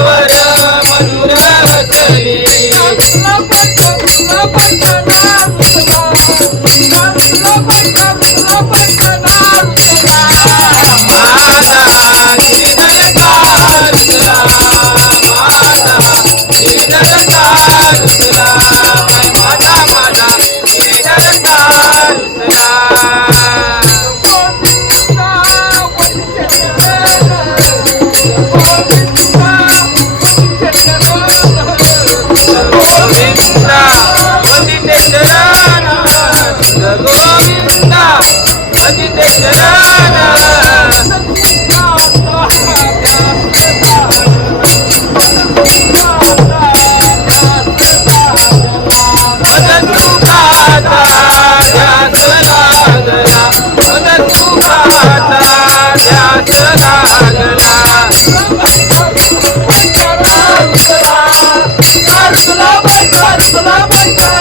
Our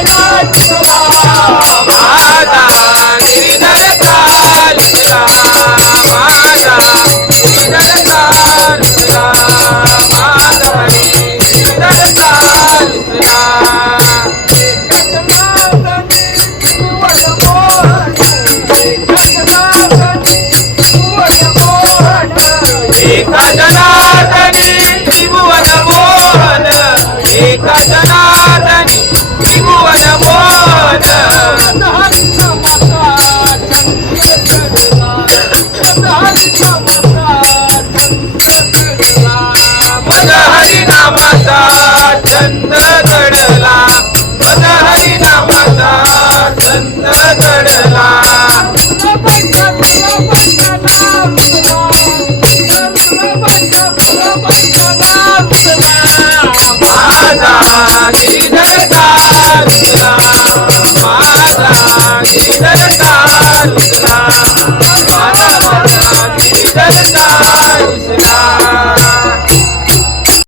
Bye. I need